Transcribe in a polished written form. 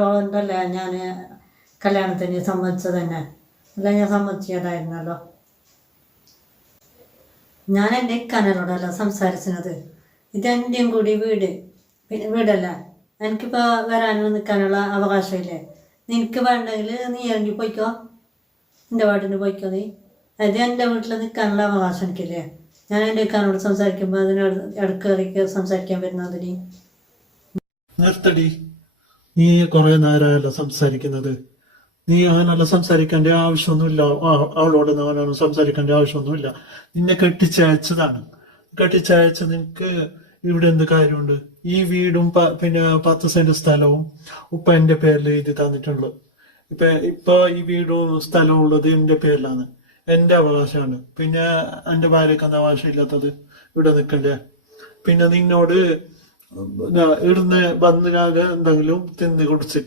എന്തല്ലേ ഞാൻ കല്യാണത്തിന് സമ്മതിച്ചത് തന്നെ. അല്ല, ഞാൻ സമ്മതിച്ചതായിരുന്നല്ലോ. ഞാൻ എൻ്റെ ഇക്കാനോടല്ല സംസാരിച്ചത്. ഇതെൻ്റെയും കൂടി വീട്, പിന്നെ വീടല്ല. എനിക്കിപ്പോൾ വരാനും നിൽക്കാനുള്ള അവകാശമില്ലേ? നിനക്ക് വേണ്ടെങ്കിൽ നീ ഇറങ്ങി പോയിക്കോ, എൻ്റെ വാട്ടിന് പോയിക്കോ. നീ അത് എൻ്റെ വീട്ടിൽ നിൽക്കാനുള്ള അവകാശം എനിക്കില്ലേ? ഞാൻ എൻ്റെ ഇക്കാനോട് സംസാരിക്കുമ്പോൾ അതിനോട് ഇടയ്ക്ക് സംസാരിക്കാൻ വരുന്നതിന് നിർത്തടി. നീ കുറെ നേരമല്ല സംസാരിക്കുന്നത്. നീ അങ്ങനെയല്ല സംസാരിക്കേണ്ട ആവശ്യമൊന്നുമില്ല. അവളോട് അങ്ങനെയാണ് സംസാരിക്കേണ്ട ആവശ്യമൊന്നുമില്ല. നിന്നെ കെട്ടിച്ചയച്ചതാണ്. കെട്ടിച്ചയച്ച നിനക്ക് ഇവിടെ എന്ത് കാര്യമുണ്ട്? ഈ വീടും പിന്നെ 10 സെന്റ് സ്ഥലവും ഉപ്പ എന്റെ പേരിൽ എഴുതി തന്നിട്ടുള്ളു. ഇപ്പൊ ഈ വീടും സ്ഥലവും ഉള്ളത് എന്റെ പേരിലാണ്, എന്റെ അവകാശമാണ്. പിന്നെ എന്റെ ഭാര്യക്ക് എന്താ അവകാശമില്ലാത്തത് ഇവിടെ നിൽക്കണ്ടേ? പിന്നെ നിന്നോട് ഇവിടുന്ന് വന്നുകാകെ എന്തെങ്കിലും തിന്ന് കുടിച്ചിട്ട്